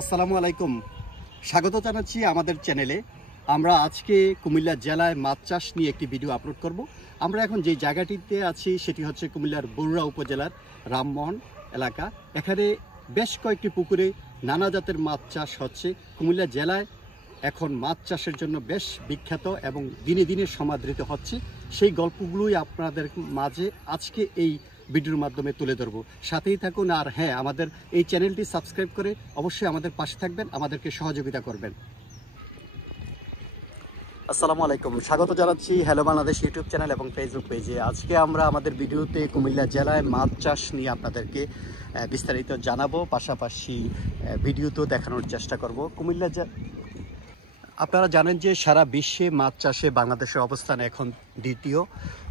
আসসালামু আলাইকুম, স্বাগত জানাচ্ছি আমাদের চ্যানেলে। আমরা আজকে কুমিল্লা জেলায় মাছ চাষ নিয়ে একটি ভিডিও আপলোড করব। আমরা এখন যে জায়গাটিতে আছি সেটি হচ্ছে কুমিল্লার বরুড়া উপজেলার রামমোহন এলাকা। এখানে বেশ কয়েকটি পুকুরে নানা জাতের মাছ চাষ হচ্ছে। কুমিল্লা জেলায় এখন মাছ চাষের জন্য বেশ বিখ্যাত এবং দিনে দিনে সমাদৃত হচ্ছে। সেই গল্পগুলোই আপনাদের মাঝে আজকে এই ভিডিওর মাধ্যমে তুলে ধরবো। সাথেই থাকুন। আর হ্যাঁ, আমাদের এই চ্যানেলটি সাবস্ক্রাইব করে অবশ্যই আমাদের পাশে থাকবেন, আমাদেরকে সহযোগিতা করবেন। আসসালামু আলাইকুম, স্বাগত জানাচ্ছি হ্যালো বাংলাদেশ ইউটিউব চ্যানেল এবং ফেসবুক পেজে। আজকে আমরা আমাদের ভিডিওতে কুমিল্লা জেলায় মাছ চাষ নিয়ে আপনাদেরকে বিস্তারিত জানাবো, পাশাপাশি ভিডিওতেও দেখানোর চেষ্টা করব। আপনারা জানেন যে সারা বিশ্বে মাছ চাষে বাংলাদেশের অবস্থান এখন দ্বিতীয়।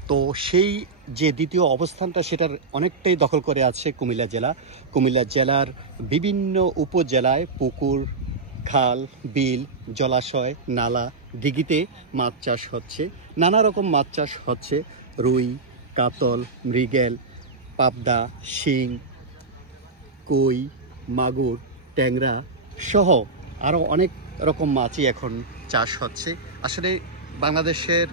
তো সেই যে দ্বিতীয় অবস্থানটা সেটার অনেকটাই দখল করে আছে কুমিল্লা জেলা। কুমিল্লা জেলার বিভিন্ন উপজেলায় পুকুর, খাল, বিল, জলাশয়, নালা, দিঘিতে মাছ চাষ হচ্ছে। নানা রকম মাছ চাষ হচ্ছে: রুই, কাতল, মৃগেল, পাবদা, শিং, কই, মাগুর, ট্যাংরা সহ আরও অনেক রকম মাছই এখন চাষ হচ্ছে। আসলে বাংলাদেশের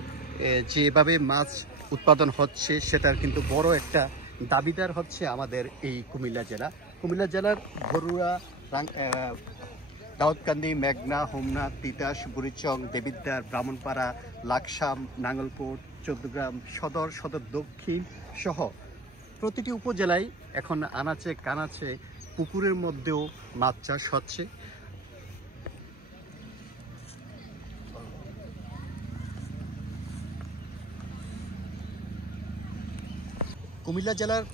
যেভাবে মাছ উৎপাদন হচ্ছে সেটার কিন্তু বড় একটা দাবিদার হচ্ছে আমাদের এই কুমিল্লা জেলা। কুমিল্লা জেলার বরুড়া, দাউদকান্দি, মেঘনা, হোমনা, তিতাস, বুড়িচং, দেবিদ্বার, ব্রাহ্মণপাড়া, লাকসাম, নাঙ্গলপুর, চৌদ্দগ্রাম সদর, সদর দক্ষিণ সহ প্রতিটি উপজেলায় এখন আনাচে কানাচে পুকুরের মধ্যেও মাছ চাষ হচ্ছে। কুমিল্লা জেলার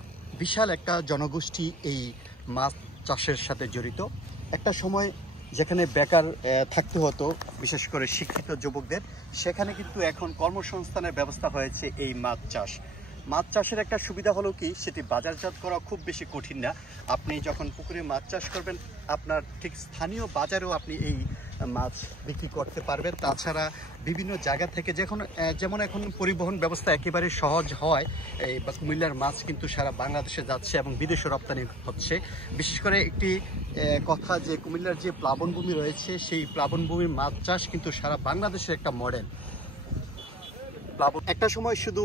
বিশাল একটা জনগোষ্ঠী এই মাছ চাষের সাথে জড়িত। একটা সময় যেখানে বেকার থাকতে হতো, বিশেষ করে শিক্ষিত যুবকদের, সেখানে কিন্তু এখন কর্মসংস্থানের ব্যবস্থা হয়েছে এই মাছ চাষ। মাছ চাষের একটা সুবিধা হলো কি, সেটি বাজারজাত করা খুব বেশি কঠিন না। আপনি যখন পুকুরে মাছ চাষ করবেন, আপনার ঠিক স্থানীয় বাজারেও আপনি এই মাছ বিক্রি করতে পারবেন। তাছাড়া বিভিন্ন জায়গা থেকে যেমন এখন পরিবহন ব্যবস্থা একেবারে সহজ হয়, এই কুমিল্লার মাছ কিন্তু সারা বাংলাদেশে যাচ্ছে এবং বিদেশে রপ্তানি হচ্ছে। বিশেষ করে একটি কথা, যে কুমিল্লার যে প্লাবনভূমি রয়েছে, সেই প্লাবনভূমির মাছ চাষ কিন্তু সারা বাংলাদেশের একটা মডেল। একটা সময় শুধু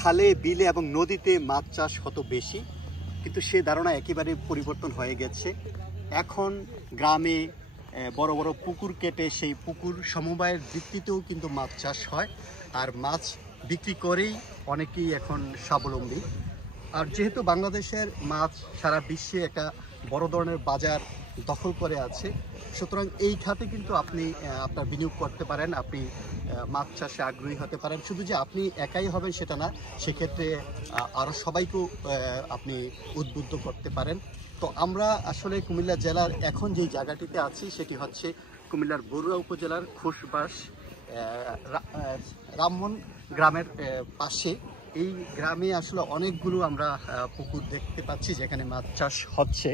খালে, বিলে এবং নদীতে মাছ চাষ হতো বেশি, কিন্তু সে ধারণা একেবারে পরিবর্তন হয়ে গেছে। এখন গ্রামে বড় বড় পুকুর কেটে সেই পুকুর সমবায়ের ভিত্তিতেও কিন্তু মাছ চাষ হয়, আর মাছ বিক্রি করেই অনেকেই এখন স্বাবলম্বী। আর যেহেতু বাংলাদেশের মাছ সারা বিশ্বে একটা বড় ধরনের বাজার দখল করে আছে, সুতরাং এই খাতে কিন্তু আপনি আপনার বিনিয়োগ করতে পারেন, আপনি মাছ চাষে আগ্রহী হতে পারেন। শুধু যে আপনি একাই হবেন সেটা না, সেক্ষেত্রে আরও সবাইকেও আপনি উদ্বুদ্ধ করতে পারেন। তো আমরা আসলে কুমিল্লা জেলার এখন যে জায়গাটিতে আছি সেটি হচ্ছে কুমিল্লার বরুড়া উপজেলার খোসবাস রামমোহন গ্রামের পাশে। এই গ্রামে আসলে অনেকগুলো আমরা পুকুর দেখতে পাচ্ছি যেখানে মাছ চাষ হচ্ছে।